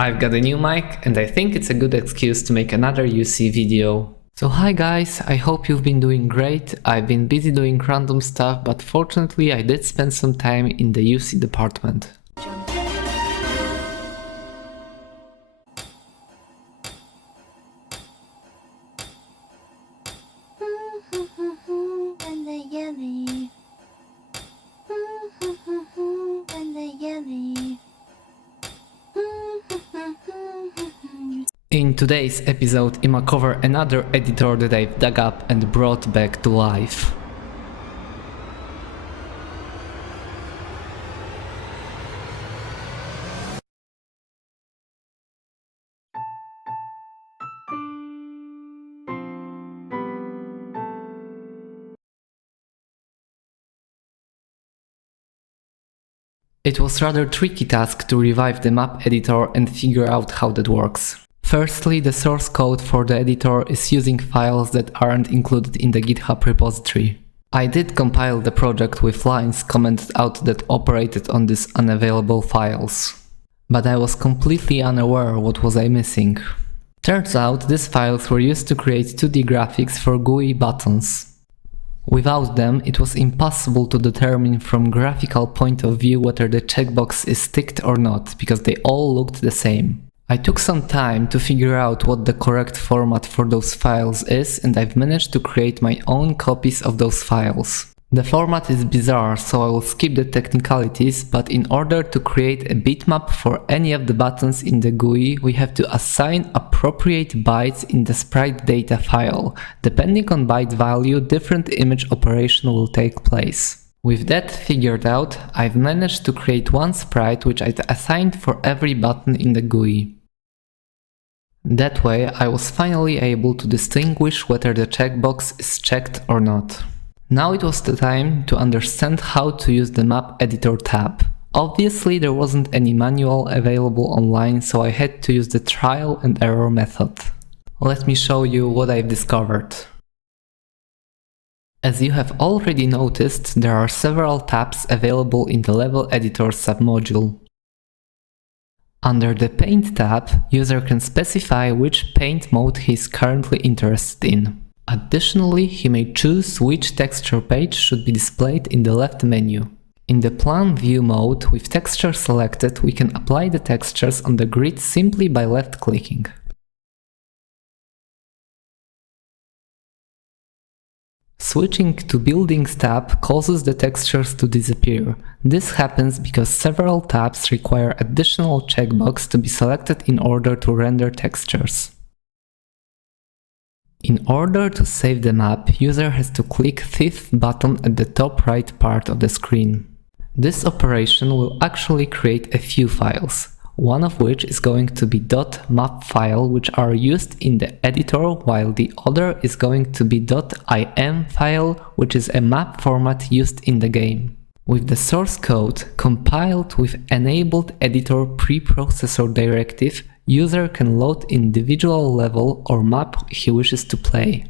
I've got a new mic and I think it's a good excuse to make another UC video. So hi guys, I hope you've been doing great. I've been busy doing random stuff, but fortunately I did spend some time in the UC department. In today's episode, I'ma cover another editor that I've dug up and brought back to life. It was rather tricky task to revive the map editor and figure out how that works. Firstly, the source code for the editor is using files that aren't included in the GitHub repository. I did compile the project with lines commented out that operated on these unavailable files. But I was completely unaware what was I missing. Turns out these files were used to create 2D graphics for GUI buttons. Without them, it was impossible to determine from graphical point of view whether the checkbox is ticked or not, because they all looked the same. I took some time to figure out what the correct format for those files is, and I've managed to create my own copies of those files. The format is bizarre, so I will skip the technicalities, but in order to create a bitmap for any of the buttons in the GUI, we have to assign appropriate bytes in the sprite data file. Depending on byte value, different image operation will take place. With that figured out, I've managed to create one sprite which I'd assigned for every button in the GUI. That way, I was finally able to distinguish whether the checkbox is checked or not. Now it was the time to understand how to use the map editor tab. Obviously there wasn't any manual available online, so I had to use the trial and error method. Let me show you what I've discovered. As you have already noticed, there are several tabs available in the level editor submodule. Under the Paint tab, user can specify which paint mode he is currently interested in. Additionally, he may choose which texture page should be displayed in the left menu. In the Plan View mode, with texture selected, we can apply the textures on the grid simply by left-clicking. Switching to Buildings tab causes the textures to disappear. This happens because several tabs require additional checkbox to be selected in order to render textures. In order to save the map, user has to click fifth button at the top right part of the screen. This operation will actually create a few files, one of which is going to be .map file, which are used in the editor, while the other is going to be .im file, which is a map format used in the game. With the source code compiled with enabled editor preprocessor directive, user can load individual level or map he wishes to play.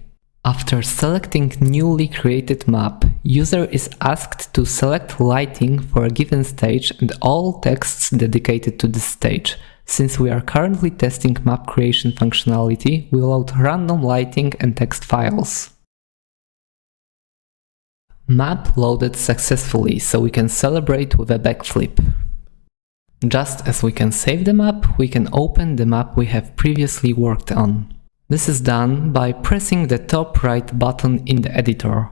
After selecting newly created map, user is asked to select lighting for a given stage and all texts dedicated to this stage. Since we are currently testing map creation functionality, we load random lighting and text files. Map loaded successfully, so we can celebrate with a backflip. Just as we can save the map, we can open the map we have previously worked on. This is done by pressing the top right button in the editor.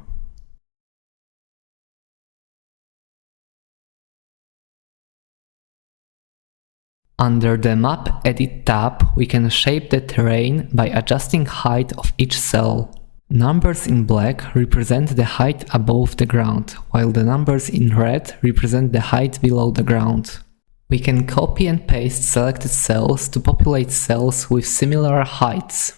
Under the Map Edit tab, we can shape the terrain by adjusting height of each cell. Numbers in black represent the height above the ground, while the numbers in red represent the height below the ground. We can copy and paste selected cells to populate cells with similar heights.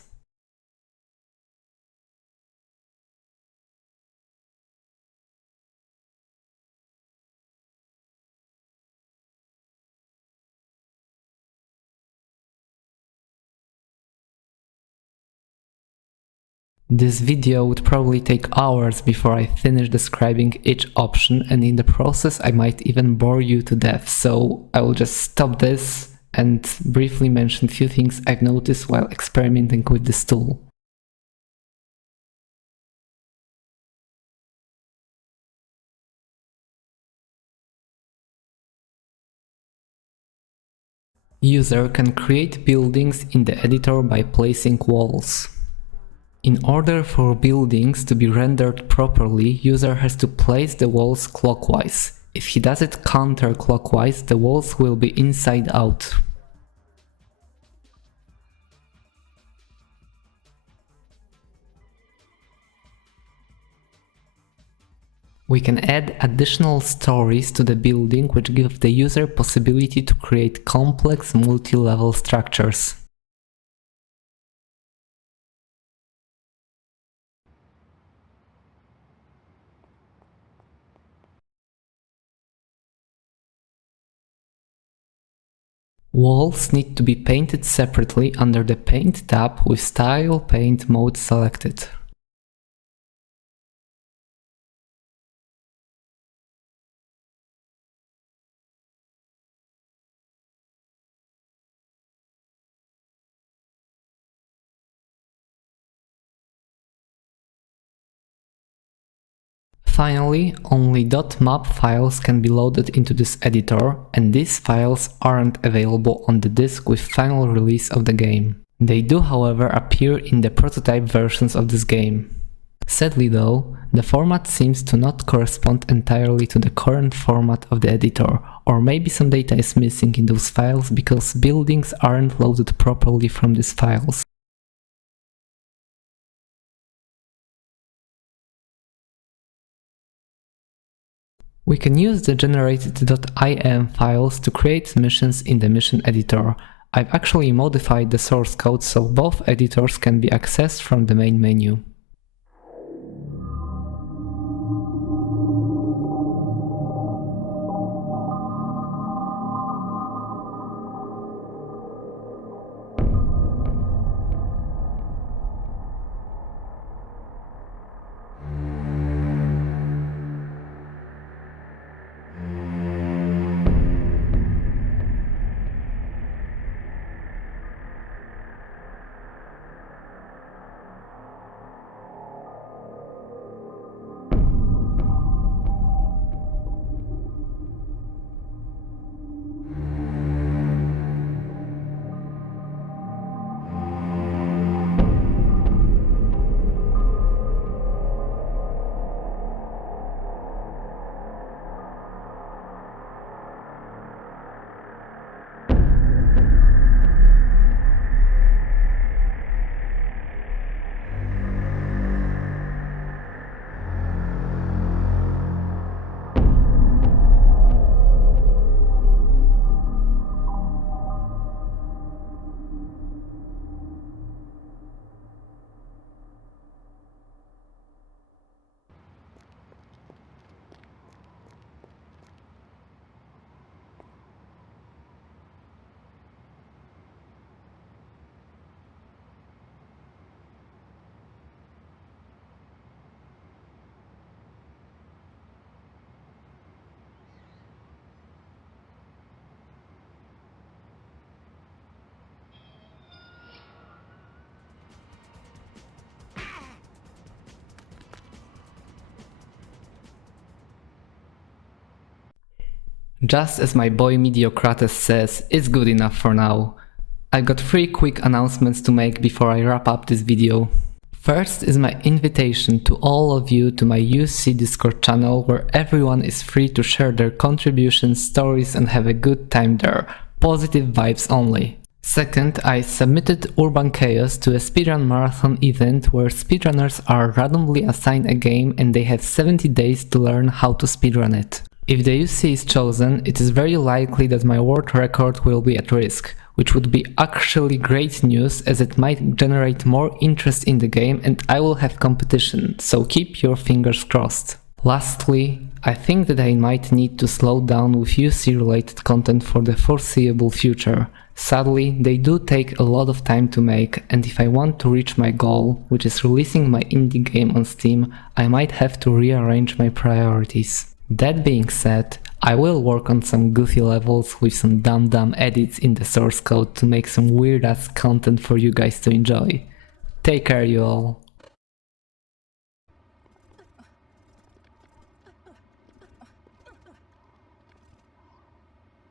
This video would probably take hours before I finish describing each option, and in the process I might even bore you to death, so I will just stop this and briefly mention a few things I've noticed while experimenting with this tool. User can create buildings in the editor by placing walls. In order for buildings to be rendered properly, user has to place the walls clockwise. If he does it counterclockwise, the walls will be inside out. We can add additional stories to the building which give the user possibility to create complex multi-level structures. Walls need to be painted separately under the Paint tab with Style Paint mode selected. Finally, only .map files can be loaded into this editor, and these files aren't available on the disk with final release of the game. They do, however, appear in the prototype versions of this game. Sadly though, the format seems to not correspond entirely to the current format of the editor, or maybe some data is missing in those files because buildings aren't loaded properly from these files. We can use the generated .im files to create missions in the mission editor. I've actually modified the source code so both editors can be accessed from the main menu. Just as my boy Mediocrates says, it's good enough for now. I've got 3 quick announcements to make before I wrap up this video. First is my invitation to all of you to my UC Discord channel where everyone is free to share their contributions, stories and have a good time there. Positive vibes only. Second, I submitted Urban Chaos to a speedrun marathon event where speedrunners are randomly assigned a game and they have 70 days to learn how to speedrun it. If the UC is chosen, it is very likely that my world record will be at risk, which would be actually great news as it might generate more interest in the game and I will have competition, so keep your fingers crossed. Lastly, I think that I might need to slow down with UC related content for the foreseeable future. Sadly, they do take a lot of time to make, and if I want to reach my goal, which is releasing my indie game on Steam, I might have to rearrange my priorities. That being said, I will work on some goofy levels with some dumb edits in the source code to make some weird ass content for you guys to enjoy. Take care, you all.